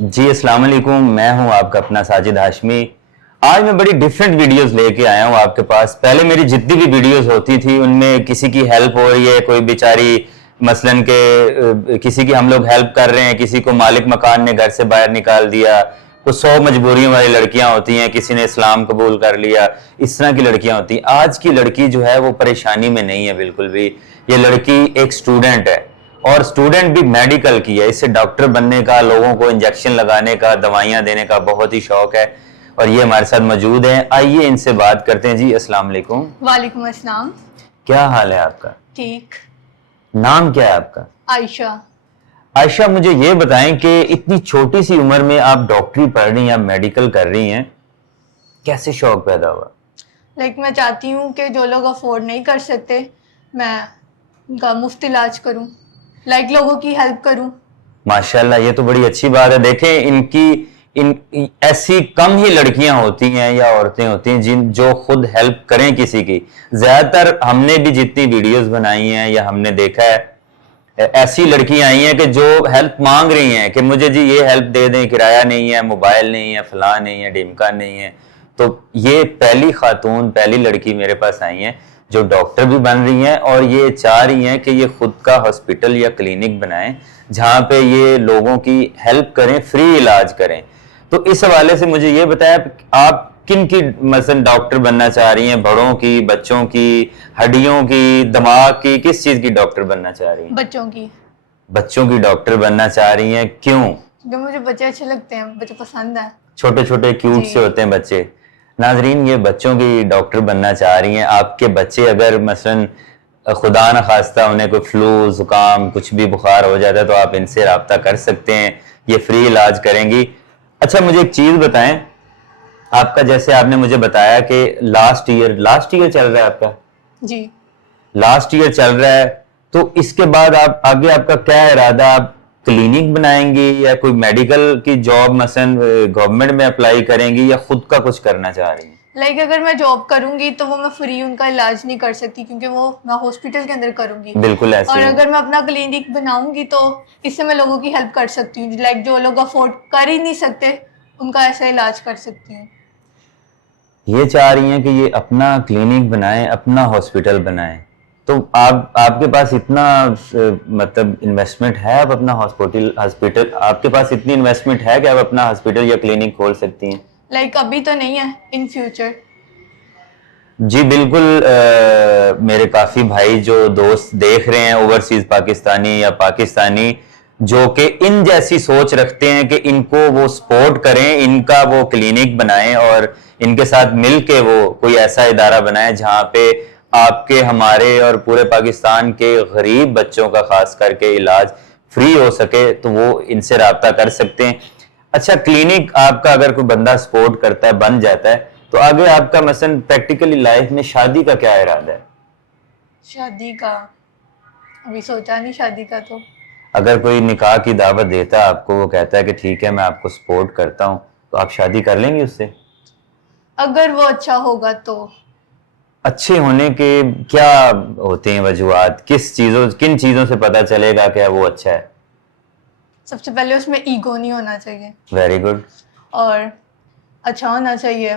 जी अस्सलाम वालेकुम। मैं हूं आपका अपना साजिद हाशमी। आज मैं बड़ी डिफरेंट वीडियोस लेके आया हूं आपके पास। पहले मेरी जितनी भी वीडियोस होती थी उनमें किसी की हेल्प हो रही है, कोई बेचारी मसलन के किसी की हम लोग हेल्प कर रहे हैं, किसी को मालिक मकान ने घर से बाहर निकाल दिया, कुछ 100 मजबूरियों वाली लड़कियां होती हैं, किसी ने इस्लाम कबूल कर लिया, इस तरह की लड़कियां होती हैं। आज की लड़की जो है वो परेशानी में नहीं है बिल्कुल भी। ये लड़की एक स्टूडेंट है और स्टूडेंट भी मेडिकल की है। इससे डॉक्टर बनने का, लोगों को इंजेक्शन लगाने का, दवाइयां देने का बहुत ही शौक है और ये हमारे साथ मौजूद हैं। आइए इनसे बात करते हैं। जी अस्सलाम वालेकुम। वालेकुम अस्सलाम। क्या हाल है आपका? ठीक। नाम क्या है आपका? आयशा। आयशा, मुझे ये बताएं कि इतनी छोटी सी उम्र में आप डॉक्टरी पढ़ रही हैं, आप मेडिकल कर रही हैं, कैसे शौक पैदा हुआ? मैं चाहती हूँ कि जो लोग अफोर्ड नहीं कर सकते मैं उनका मुफ्त इलाज करूँ, लोगों की हेल्प करूँ। माशाल्लाह, ये तो बड़ी अच्छी बात है। देखें, इन ऐसी कम ही लड़कियां होती हैं या औरतें होती हैं जो खुद हेल्प करें किसी की। ज्यादातर हमने भी जितनी वीडियोस बनाई हैं या हमने देखा है, ऐसी लड़कियां आई हैं कि जो हेल्प मांग रही हैं कि मुझे जी ये हेल्प दे दें, किराया नहीं है, मोबाइल नहीं है, फलां नहीं है, ढिमका नहीं है। तो ये पहली खातून, पहली लड़की मेरे पास आई हैं जो डॉक्टर भी बन रही हैं और ये चाह रही हैं कि ये खुद का हॉस्पिटल या क्लिनिक बनाएं जहां पे ये लोगों की हेल्प करें, फ्री इलाज करें। तो इस हवाले से मुझे ये बताया, आप किन की मसलन डॉक्टर बनना चाह रही हैं? बड़ों की, बच्चों की, हड्डियों की, दिमाग की, किस चीज की डॉक्टर बनना चाह रही हैं? बच्चों की। बच्चों की डॉक्टर बनना चाह रही हैं, क्यों? जो मुझे बच्चे अच्छे लगते हैं, बच्चे पसंद है। छोटे छोटे क्यूट से होते हैं बच्चे। नाजरीन, ये बच्चों की डॉक्टर बनना चाह रही हैं। आपके बच्चे अगर मसलन खुदा न खास्ता उन्हें कोई फ्लू, जुकाम, कुछ भी बुखार हो जाता है तो आप इनसे रब्ता कर सकते हैं, ये फ्री इलाज करेंगी। अच्छा, मुझे एक चीज बताएं, आपका जैसे आपने मुझे बताया कि लास्ट ईयर चल रहा है आपका? जी। लास्ट ईयर चल रहा है, तो इसके बाद आप आगे आपका क्या इरादा? आप क्लिनिक बनाएंगी या कोई मेडिकल की जॉब मसलन गवर्नमेंट में अप्लाई करेंगी या खुद का कुछ करना चाह रही हैं? अगर मैं जॉब करूंगी तो वो मैं फ्री उनका इलाज नहीं कर सकती क्योंकि वो मैं हॉस्पिटल के अंदर करूंगी। बिल्कुल ऐसे। और अगर मैं अपना क्लिनिक बनाऊंगी तो इससे मैं लोगों की हेल्प कर सकती हूँ। जो लोग अफोर्ड कर ही नहीं सकते उनका ऐसा इलाज कर सकती हूँ। ये चाह रही हैं कि ये अपना क्लिनिक बनाएं, अपना हॉस्पिटल बनाएं। तो आपके पास इतना मतलब इन्वेस्टमेंट है, आप अपना हॉस्पिटल आपके पास इतनी इन्वेस्टमेंट है कि आप अपना हॉस्पिटल या क्लिनिक खोल सकती हैं? अभी तो नहीं है, इन फ्यूचर। जी बिल्कुल। मेरे काफी भाई जो दोस्त देख रहे हैं, ओवरसीज पाकिस्तानी या पाकिस्तानी, जो कि इन जैसी सोच रखते हैं कि इनको वो सपोर्ट करें, इनका वो क्लिनिक बनाएं और इनके साथ मिल के वो कोई ऐसा इदारा बनाएं जहां पे आपके, हमारे और पूरे पाकिस्तान के गरीब बच्चों का खास करके इलाज फ्री हो सके, तो वो इनसे रब्ता कर सकते हैं। अच्छा, क्लिनिक आपका अगर कोई बंदा सपोर्ट करता है, बन जाता है, तो आगे आपका मसलन प्रैक्टिकली लाइफ में शादी का क्या इरादा है? शादी का अभी सोचा नहीं, शादी का तो। अगर कोई निकाह की दावत देता है आपको, वो कहता है कि ठीक है मैं आपको सपोर्ट करता हूं, तो आप शादी कर लेंगे उससे? अगर वो अच्छा होगा तो। अच्छे होने के क्या होते हैं वजूहात? किन चीजों से पता चलेगा कि वो अच्छा है? सबसे पहले उसमें ईगो नहीं होना चाहिए। Very good. और अच्छा होना चाहिए।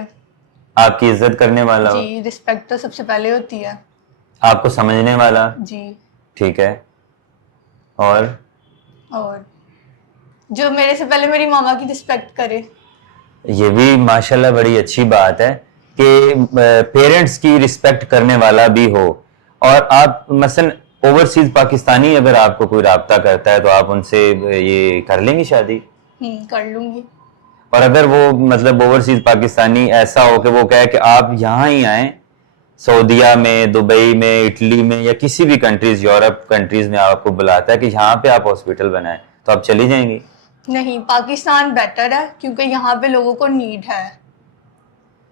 आपकी इज्जत करने वाला हो। जी, रिस्पेक्ट तो सबसे पहले होती है। आपको समझने वाला। जी। ठीक है। और जो मेरे से पहले मेरी मामा की रिस्पेक्ट करे। ये भी माशाल्लाह बड़ी अच्छी बात है कि पेरेंट्स की रिस्पेक्ट करने वाला भी हो। और आप मसलन ओवरसीज पाकिस्तानी अगर आपको कोई राब्ता करता है तो आप उनसे ये कर लेंगी शादी? कर लूंगी। और अगर वो मतलब ओवरसीज पाकिस्तानी ऐसा हो कि वो कहे कि आप यहाँ ही आए, सऊदीया में, दुबई में, इटली में या किसी भी कंट्रीज, यूरोप कंट्रीज में आपको बुलाता है कि यहाँ पे आप हॉस्पिटल बनाएं, तो आप चली जाएंगी? नहीं, पाकिस्तान बेटर है क्योंकि यहाँ पे लोगों को नीड है।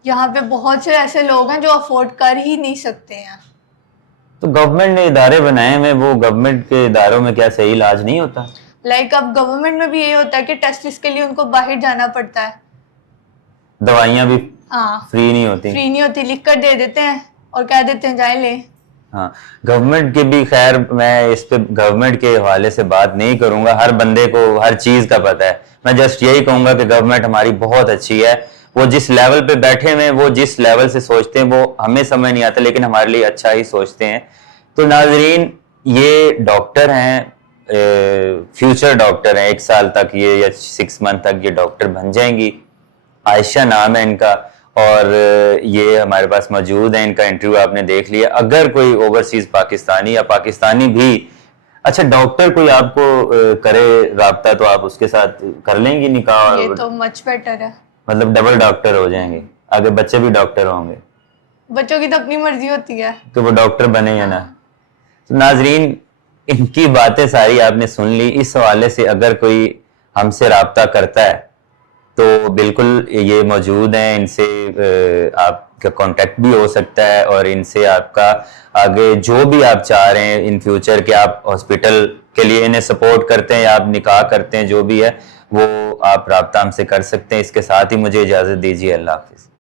यहाँ पे बहुत से ऐसे लोग हैं जो अफोर्ड कर ही नहीं सकते हैं। तो गवर्नमेंट ने इदारे बनाए हैं, वो गवर्नमेंट के इदारों में क्या सही इलाज नहीं होता? अब गवर्नमेंट में भी ये होता है कि टेस्ट के लिए उनको बाहर जाना पड़ता है। दवाइयां भी हाँ, फ्री नहीं होती? फ्री नहीं होती, लिख कर दे देते हैं और कह देते हैं जाए ले। हाँ, गवर्नमेंट के भी, खैर मैं इस पे गवर्नमेंट के हवाले से बात नहीं करूंगा, हर बंदे को हर चीज का पता है। मैं जस्ट यही कहूंगा कि गवर्नमेंट हमारी बहुत अच्छी है, वो जिस लेवल पे बैठे हुए हैं, वो जिस लेवल से सोचते हैं वो हमें समझ नहीं आता, लेकिन हमारे लिए अच्छा ही सोचते हैं। तो नाजरीन, ये डॉक्टर हैं, फ्यूचर डॉक्टर हैं, 1 साल तक ये या 6 मंथ तक ये डॉक्टर बन जाएंगी। आयशा नाम है इनका, और ये हमारे पास मौजूद है, इनका इंटरव्यू आपने देख लिया। अगर कोई ओवरसीज पाकिस्तानी या पाकिस्तानी भी, अच्छा डॉक्टर कोई आपको करे राब्ता, तो आप उसके साथ कर लेंगी निकाह? ये तो मच बेटर है। मतलब डबल डॉक्टर हो जाएंगे, आगे बच्चे भी डॉक्टर होंगे। बच्चों की तो अपनी मर्जी होती है तो वो डॉक्टर बने या ना। तो नाजरीन, इनकी बातें सारी आपने सुन ली। इस हवाले से अगर कोई हमसे राब्ता करता है तो बिल्कुल ये मौजूद हैं, इनसे आपका कांटेक्ट भी हो सकता है, और इनसे आपका आगे जो भी आप चाह रहे हैं इन फ्यूचर के, आप हॉस्पिटल के लिए इन्हें सपोर्ट करते हैं या आप निकाह करते हैं, जो भी है वो आप राब्ता हमसे कर सकते हैं। इसके साथ ही मुझे इजाज़त दीजिए। अल्लाह हाफिज़।